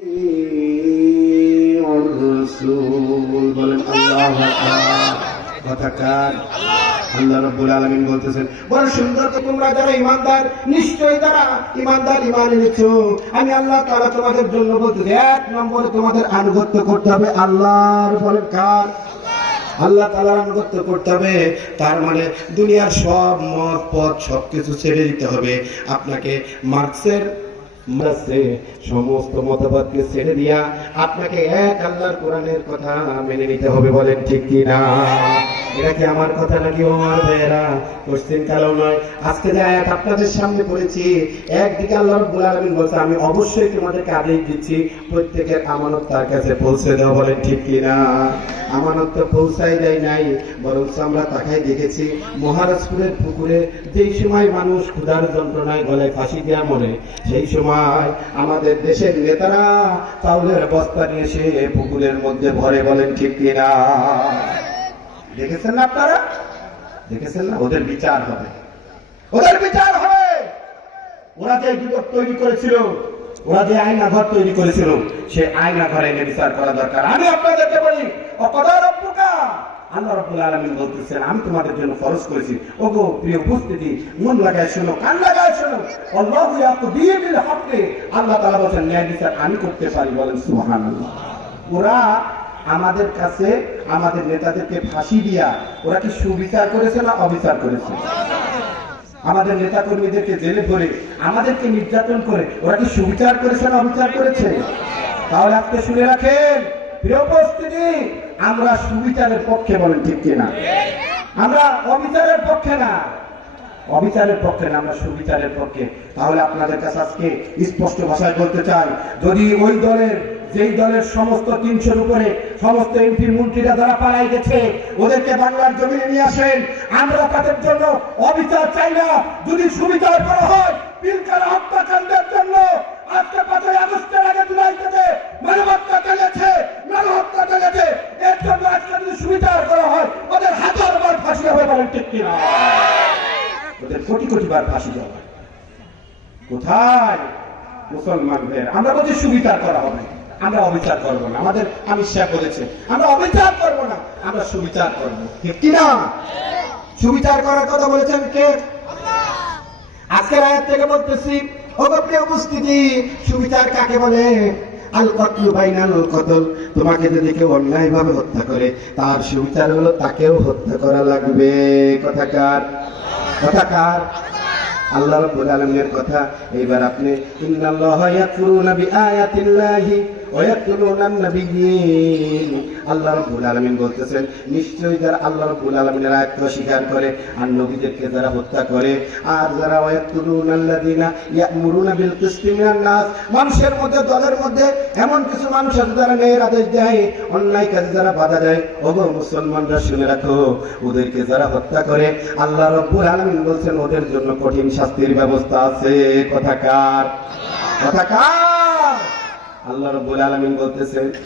এক নম্বরে তোমাদের আনুগত্য করতে হবে আল্লাহর বলেন কার? আল্লাহ তালার আনুগত্য করতে হবে। তার মানে দুনিয়ার সব মত পথ সবকিছু ছেড়ে দিতে হবে। আপনাকে মার্কসের মার্কসে সমস্ত মতবাদকে ছেড়ে দিয়া আপনাকে এক আল্লাহর কোরআনের কথা মেনে নিতে হবে বলেন ঠিক কি না এটা কি আমার কথা নাকি ও আমার ভাইয়েরা? কোশ্চেন কালেও নয়। আজকে যে আয়াত আপনাদের সামনে পড়েছি, একদিকে আল্লাহ রাব্বুল আলামিন বলছে, আমি অবশ্যই তোমাদেরকে আদেশ দিচ্ছি, প্রত্যেকের আমানত তার কাছে পৌঁছে দেওয়া বলেন ঠিক কি না আমানত তো পৌঁছাই দেয় নাই বরং আমরা তাকাই দেখেছি, মহারাজপুরের পুকুরে যেই সময় মানুষ ক্ষুধার যন্ত্রণায় গলায় ফাঁসি দেওয়া মরে, সেই সময় আমাদের দেশের নেতারা চাউলের বস্তা নিয়ে এসে পুকুরের মধ্যে ভরে বলেন ঠিক কিনা? দেখেছেন না আপনারা? দেখেছেন না? ওদের বিচার হবে। ওদের বিচার হবে! ওরা যে বিপদ তৈরি করেছিল, ওরা যে আয়না ঘর তৈরি করেছিল, সে আয়না ঘরে এনে বিচার করা দরকার। আমি আপনাদেরকে বলি আল্লাহ আমি তোমাদের জন্য করেছি। প্রিয় মন কান আল্লাহু ইয়াকদির বিল হককে আল্লাহ তাআলা বলেন ন্যায় বিচার আমি করতে পারি। বলেন ওরা আমাদের কাছে, আমাদের নেতাদেরকে ফাঁসি দিয়া ওরা কি সুবিচার করেছে না অবিচার করেছে? আমাদের নেতা কর্মীদেরকে জেলে ভরে, আমাদেরকে নির্যাতন করে ওরা কি সুবিচার করেছে না অবিচার করেছে? তাহলে আজকে শুনে রাখেন উপস্থিতি, আমরা সুবিচারের পক্ষে বলেন ঠিক কিনা? আমরা অবিচারের পক্ষে না। অবিচারের পক্ষে না, আমরা সুবিচারের পক্ষে। তাহলে আপনাদের কাছে আজকে স্পষ্ট ভাষায় বলতে চাই, যদি ওই দলের যেই দলের সমস্ত তিনশোর উপরে সমস্ত এমপি মন্ত্রীরা যারা পালাই গেছে, ওদেরকে বাংলার জমিনে নিয়ে আসেন। আমরা তাদের জন্য অবিচার চাই না। যদি সুবিচার করা হয় যদি করা হয়, ওদের হাজার বার হবে ওদের ফাঁসি কোথায়? মুসলমান ভাইয়ের, আমরা বলছি সুবিচার করা হবে। আমরা অবিচার করব না। আমাদের আমি শেখ বলেছে আমরা অবিচার করব না আমরা সুবিচার করব। ঠিক কিনা? সুবিচার করার কথা বলেছেন কে? আজকের আয়াত থেকে বলতেছি অগপ্রিয় উপস্থিতি সুবিচার কাকে বলে? আল কতলু বাইনাল কতল তোমাকে যদি কেউ অন্যায় ভাবে হত্যা করে তার সুবিচার হলো তাকেও হত্যা করা লাগবে। কথাকার কথাকার আল্লাহ রাব্বুল আলামিনের কথা। এইবার আপনি ইন্নাল্লাহা ইয়াকফুরুনা বিআয়াতিল্লাহি বলতেছেন আয়াতকে অস্বীকার করে যারা হত্যা করে, আর যারা মানুষের মধ্যে, দলের মধ্যে এমন কিছু মানুষ আছে যারা ন্যায়ের আদেশ দেয়, অন্যায় কাজে যারা বাধা দেয়। ওগো মুসলমানরা শুনে রাখো, ওদেরকে যারা হত্যা করে, আল্লাহ রব্বুল আলমিন বলছেন, ওদের জন্য কঠিন শাস্তির ব্যবস্থা আছে। কথাকার কথাকার আল্লাহ রব্বুল আলামিন বলতেছেন